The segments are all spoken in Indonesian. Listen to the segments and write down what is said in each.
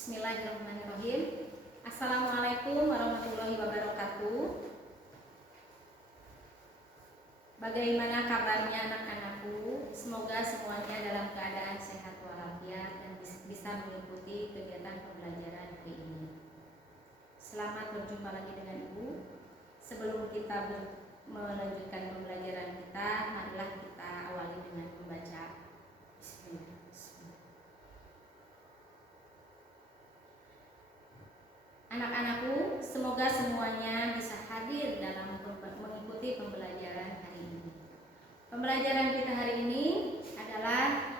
Bismillahirrahmanirrahim. Assalamualaikum warahmatullahi wabarakatuh. Bagaimana kabarnya anak-anakku? Semoga semuanya dalam keadaan sehat walafiat dan bisa mengikuti kegiatan pembelajaran hari ini. Selamat berjumpa lagi dengan Ibu. Sebelum kita melanjutkan pembelajaran kita, marilah kita awali dengan membaca Bismillah. Anak-anakku, semoga semuanya bisa hadir dalam mengikuti pembelajaran hari ini. Pembelajaran kita hari ini adalah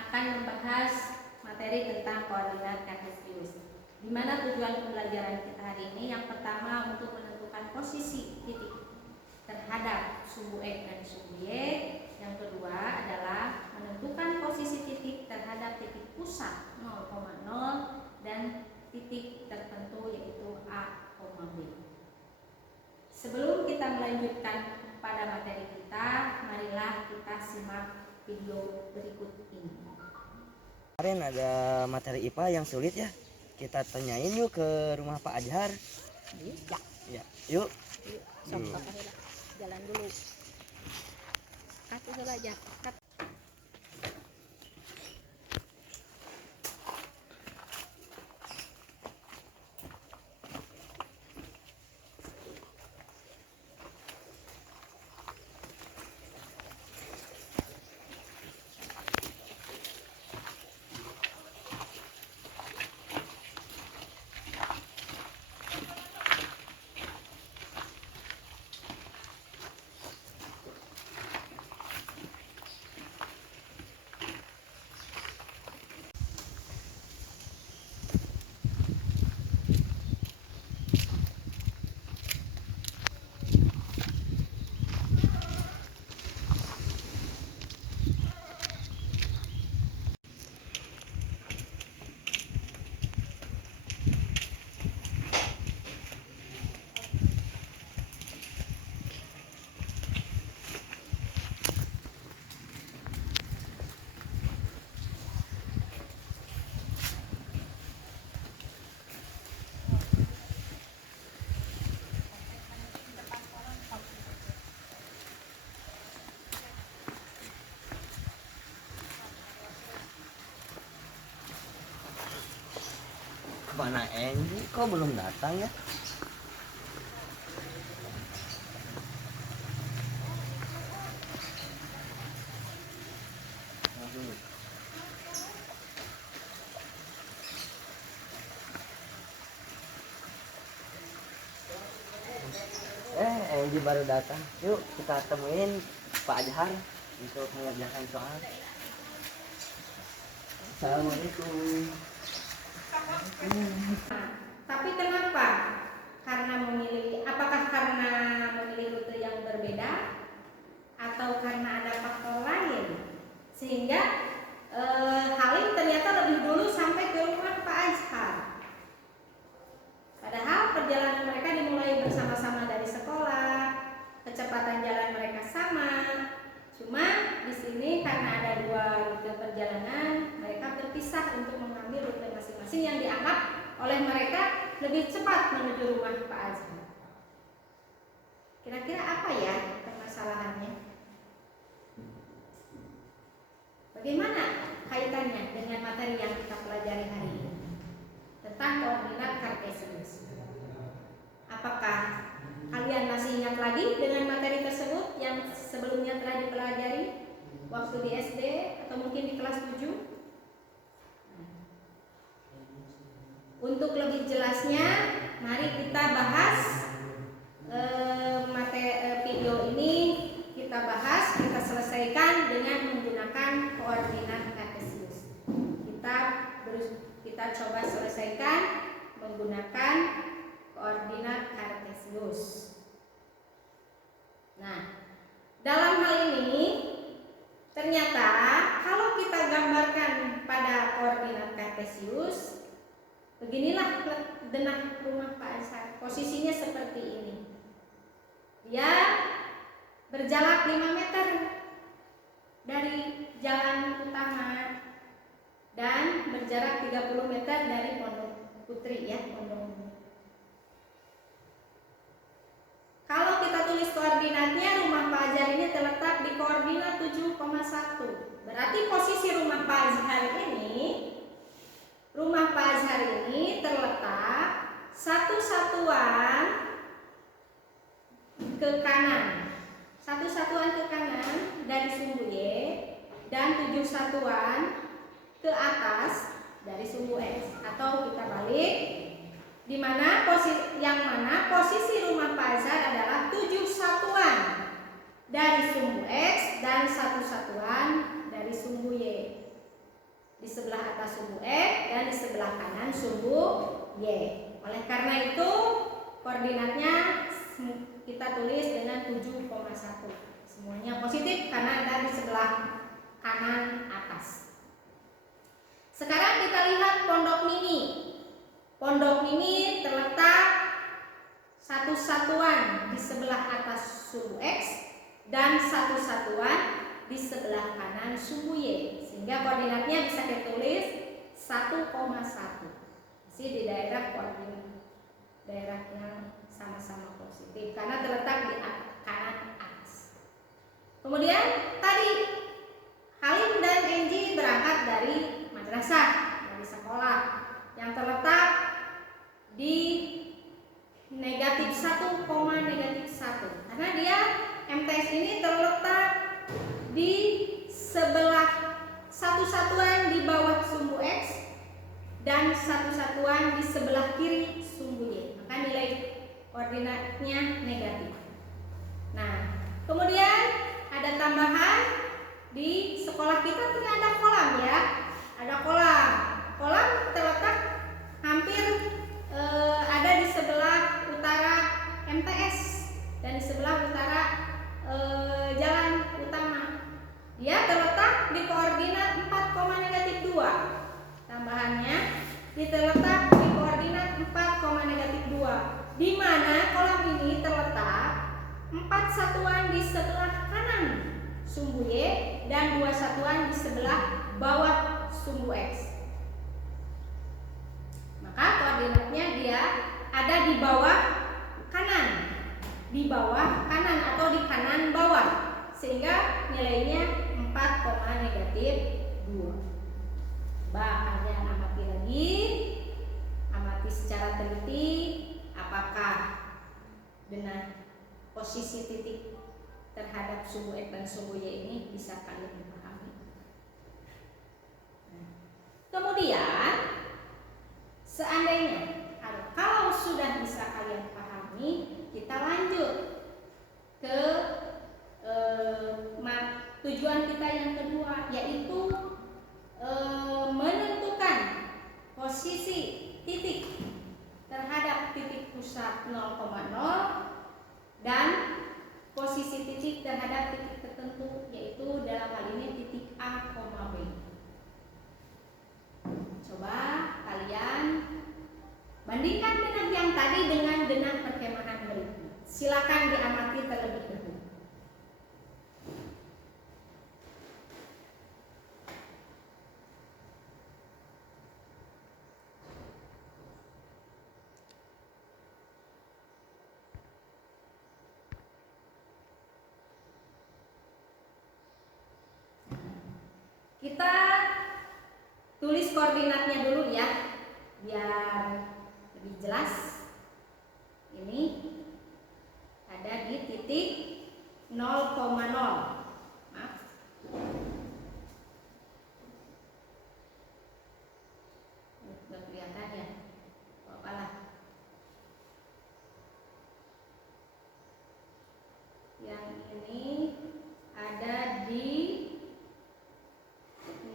akan membahas materi tentang koordinat kartesius. Di mana tujuan pembelajaran kita hari ini? Yang pertama untuk menentukan posisi titik terhadap sumbu X dan sumbu Y. Yang kedua adalah menentukan posisi titik terhadap titik pusat 0,0 dan titik tertentu yaitu A, B. Sebelum kita melanjutkan pada materi kita, marilah kita simak video berikut ini. Kemarin ada materi IPA yang sulit ya. Kita tanyain yuk ke rumah Pak Adhar. Ya, yuk. Jalan dulu. Cut dulu aja. Cut. Mana Andy kok belum datang ya? Andy baru datang. Yuk kita temuin Pak Adhar untuk mengerjakan soal. Assalamualaikum. Tapi kenapa? Apakah karena memilih rute yang berbeda atau karena ada faktor lain sehingga Halim ternyata lebih dulu sampai ke rumah Pak Azhar. Padahal perjalanan mereka dimulai bersama-sama dari sekolah, kecepatan jalan mereka sama. Cuma di sini karena ada dua rute perjalanan, mereka berpisah untuk mengambil rute masing-masing yang dianggap oleh mereka lebih cepat menuju rumah Pak Azhar. Kira-kira apa ya permasalahannya? Bagaimana kaitannya dengan materi yang kita pelajari hari ini tentang koordinat kartesius? Apakah kalian masih ingat lagi dengan materi tersebut yang sebelumnya telah dipelajari waktu di SD atau mungkin di kelas 7? Untuk lebih jelasnya, mari kita bahas video ini. Kita selesaikan dengan menggunakan koordinat kartesius. Kita coba selesaikan menggunakan koordinat kartesius. Nah, dalam hal ini ternyata kalau kita gambarkan pada koordinat kartesius, beginilah denah rumah Pak Azhar. Posisinya seperti ini. Dia berjarak 5 meter dari jalan utama dan berjarak 30 meter dari Pondok Putri ya, Pondok. Kalau kita tulis koordinatnya, rumah Pak Azhar ini terletak di koordinat 7,1. Berarti posisi rumah Pak Azhar ini terletak satu satuan ke kanan. Satu satuan ke kanan dari sumbu Y dan 7 satuan ke atas dari sumbu X. Atau kita balik, di mana posisi rumah Pak Azhar adalah 7 satuan dari sumbu X dan 1 satuan dari sumbu Y. Di sebelah atas sumbu X dan di sebelah kanan sumbu Y. Oleh karena itu koordinatnya kita tulis dengan 7,1. Semuanya positif karena ada di sebelah kanan atas. Sekarang kita lihat pondok mini. Pondok mini terletak satu satuan di sebelah atas sumbu X dan 1 satuan di sebelah kanan sumbu Y. Sehingga koordinatnya bisa ditulis 1,1. Masih di daerah koordinat, daerahnya sama-sama positif karena terletak di kanan atas. Kemudian tadi Halim dan Enji berangkat dari madrasah, dari sekolah yang terletak di -1, -1 karena dia MTS ini terletak di sebelah 1 satuan di bawah sumbu X dan 1 satuan di sebelah kiri sumbu Y, maka nilai koordinatnya negatif. Nah, kemudian ada tambahan di sekolah kita ternyata kolam ya, ada kolam. Kolam terletak hampir ada di sebelah utara MTS dan di sebelah utara jalan utama. Dia terletak di koordinat 4,-2. Tambahannya terletak di koordinat 4,-2, di mana kolam ini terletak 4 satuan di sebelah kanan sumbu Y dan 2 satuan di sebelah bawah sumbu X. Maka koordinatnya dia ada di bawah kanan atau di kanan bawah, sehingga nilainya 4,-2. Kalian amati lagi, amati secara teliti apakah benar posisi titik terhadap sumbu X dan sumbu Y ini bisa kalian pahami. Kemudian seandainya kalau sudah bisa kalian pahami, kita lanjut ke tujuan kita yang kedua, yaitu menentukan posisi titik terhadap titik pusat 0,0 dan posisi titik terhadap titik tertentu, yaitu dalam hal ini titik A, B. Coba kalian bandingkan dengan yang tadi dengan perkemahan berikut. Silakan diamati terlebih dahulu. Kita tulis koordinatnya dulu ya, biar lebih jelas. Ini ada di titik 0,0. Maaf. Nggak kelihatan ya. Apalah. Yang ini ada di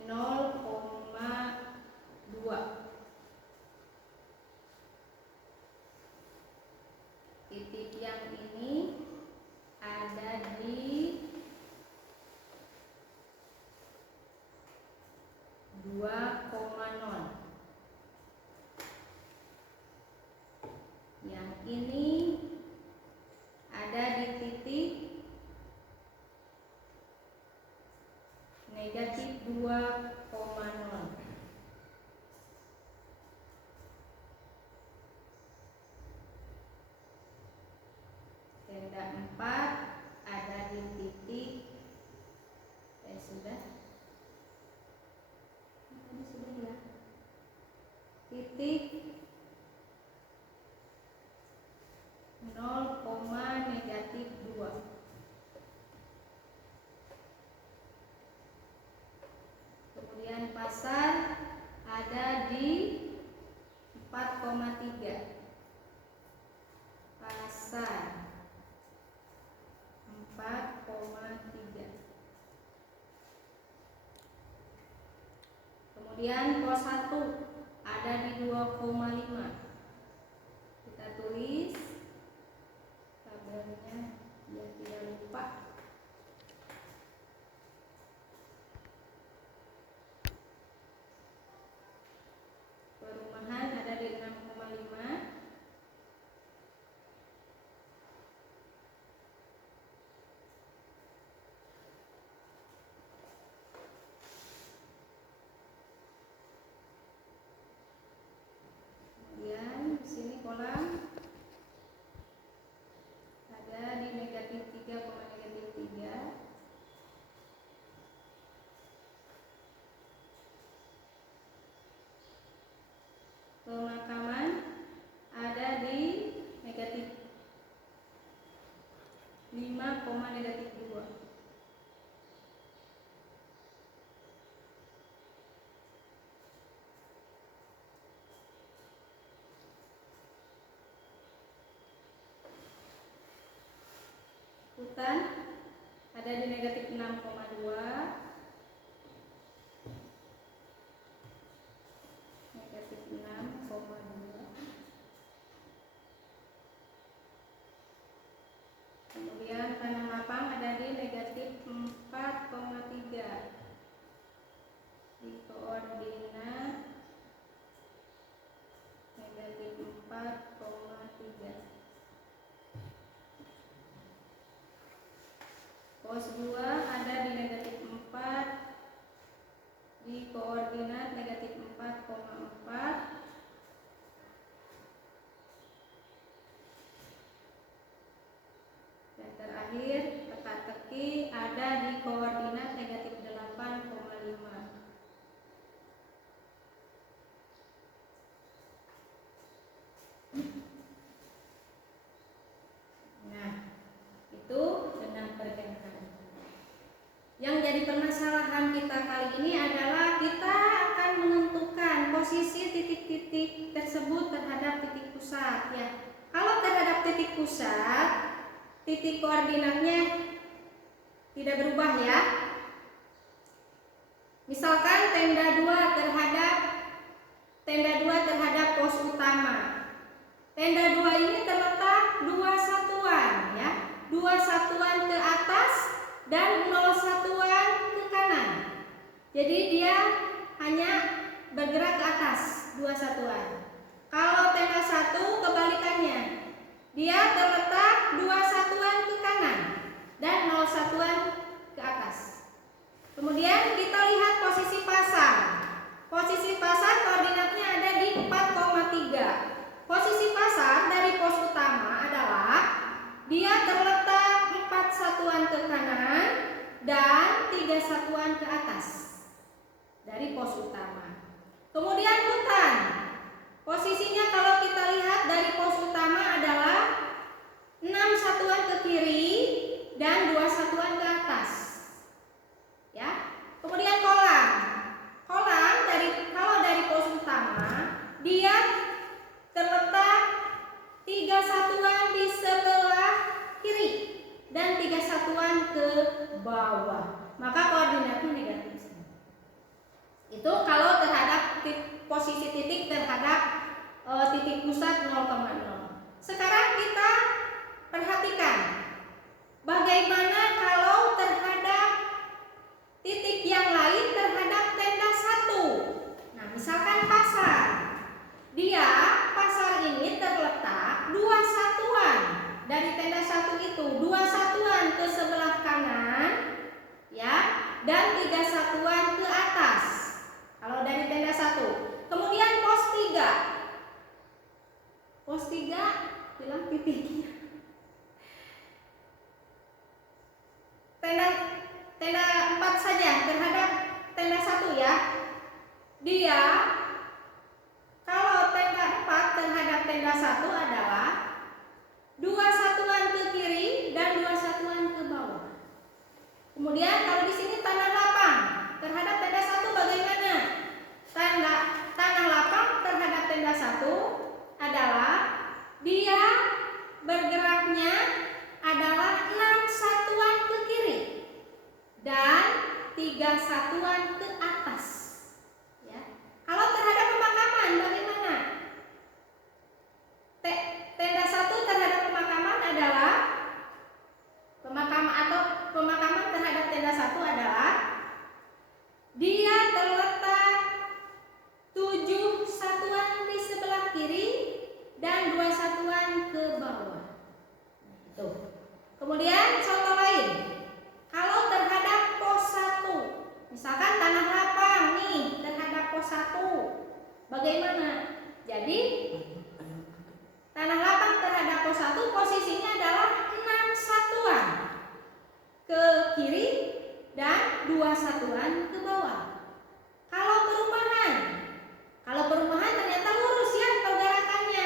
0,2. Titik yang ini ada di 2,0. Yang ini ada di titik -2,0. Kemudian pos 1 ada di 2,5. Kita tulis tabelnya biar tidak lupa. Perumahan ada di 6,5. Kemudian di sini kolam ada di negatif 3,-3. Pemakaman ada di negatif 5,-2. Hutan ada di negatif 6,2. Negatif 6,2. Kemudian tanah lapang ada di negatif 4,3 di koordinat negatif 4,3. Pos 2 ada di negatif 4 di koordinat negatif 4,4. Dan terakhir teka-teki ada di koordinat negatif 8,5. Nah, itu dengan pergerakan. Yang jadi permasalahan kita kali ini adalah kita akan menentukan posisi titik-titik tersebut terhadap titik pusat ya. Kalau terhadap titik pusat, titik koordinatnya tidak berubah ya. Misalkan tenda 2 terhadap pos utama. Tenda 2 ini terletak 2 satuan ya. 2 satuan ke atas dan 0 satuan ke kanan. Jadi dia hanya bergerak ke atas 2 satuan. Kalau tenda 1 kebalikannya. Dia terletak 2 satuan ke kanan dan 0 satuan ke atas. Kemudian kita lihat posisi pasar. Posisi pasar koordinatnya ada di 4,3. Posisi pasar dari pos utama adalah dia terletak 4 satuan ke kanan dan 3 satuan ke atas dari pos utama. Kemudian hutan. Posisinya kalau kita lihat dari pos utama adalah 6 satuan ke kiri dan 2 satuan ke atas. Ya. Kemudian kolam. Kolam kalau dari pos utama dia terletak 3 satuan di sebelah kiri dan 3 satuan ke bawah. Maka koordinatnya negatif. Itu kalau terhadap posisi titik terhadap titik pusat 0,0. Sekarang kita perhatikan bagaimana kalau terhadap titik yang lain terhadap tenda 1. Nah, misalkan pasar. Pasar ini terletak 2 satuan. Dari tenda 1 itu 2 satuan ke sebelah kanan ya, dan 3 satuan ke atas. Kalau dari tenda 1. Kemudian pos 3. Pos 3 bilang titiknya. Tenda 4 saja terhadap tenda 1 ya. Dia kalau tenda 4 terhadap tenda 1 adalah 2 satuan ke kiri dan 2 satuan ke bawah. Kemudian kalau di sini tanah lapang terhadap tenda 1 bagaimana? Tanah lapang terhadap tenda 1 adalah dia bergeraknya adalah 6 satuan ke kiri dan 3 satuan ke atas. Ya. 21 adalah dia terletak 7 satuan di sebelah kiri dan 2 satuan ke bawah. Tuh. Kemudian contoh lain, kalau terhadap pos 1, misalkan tanah lapang nih terhadap pos 1, bagaimana? Jadi tanah lapang terhadap pos 1 posisinya adalah 6 satuan ke kiri dan 2 satuan ke bawah. Kalau perumahan ternyata lurus ya pergerakannya,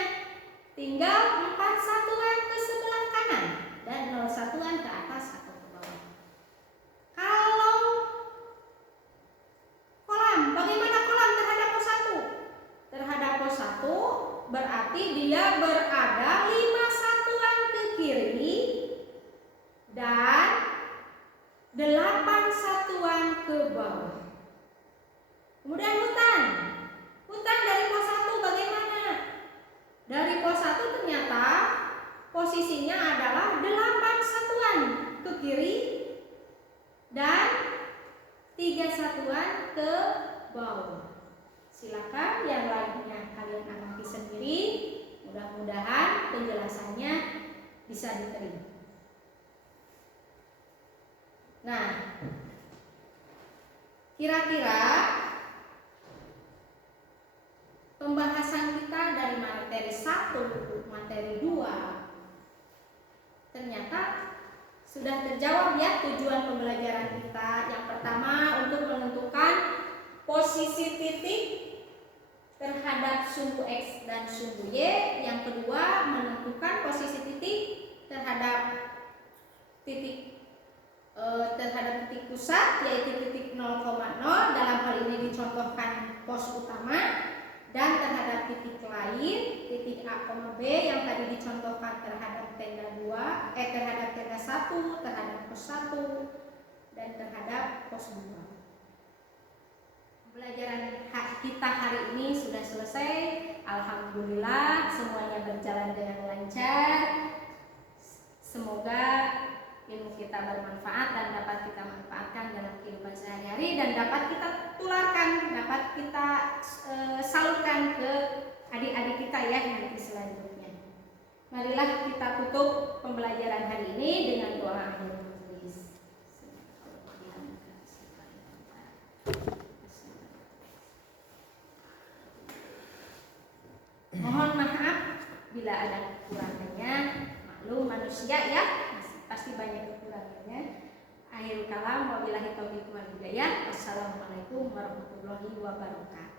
tinggal 4 satuan ke sebelah kanan dan 0 satuan ke atas atau ke bawah. Kalau kolam, bagaimana kolam terhadap pos 1? Terhadap pos 1 berarti dia berada 5 satuan ke kiri dan 8 satuan ke bawah. Kemudian hutan dari pos 1 bagaimana? Dari pos 1 ternyata posisinya adalah 8 satuan ke kiri dan 3 satuan ke bawah. Silakan yang lainnya kalian amati sendiri. Mudah-mudahan penjelasannya bisa diterima. Nah, kira-kira pembahasan kita dari materi 1, materi 2 ternyata sudah terjawab ya tujuan pembelajaran kita. Yang pertama untuk menentukan posisi titik terhadap sumbu X dan sumbu Y. Yang kedua menentukan posisi titik terhadap titik pusat yaitu titik 0,0, dalam hal ini dicontohkan pos utama, dan terhadap titik lain titik A, B yang tadi dicontohkan terhadap tenda 2, terhadap tenda 1, terhadap pos 1 dan terhadap pos 2. Pembelajaran kita hari ini sudah selesai. Alhamdulillah semuanya berjalan dengan lancar. Semoga ilmu kita bermanfaat dan dapat kita manfaatkan dalam kehidupan sehari-hari dan dapat kita tularkan, dapat kita salurkan ke adik-adik kita ya nanti selanjutnya. Marilah kita tutup pembelajaran hari ini dengan doa akhir majelis. Mohon maaf bila ada kekurangannya, maklum manusia ya, pasti banyak kekurangannya. Akhirul kalam, wabillahi taufiq wal hidayah. Wassalamualaikum warahmatullahi wabarakatuh.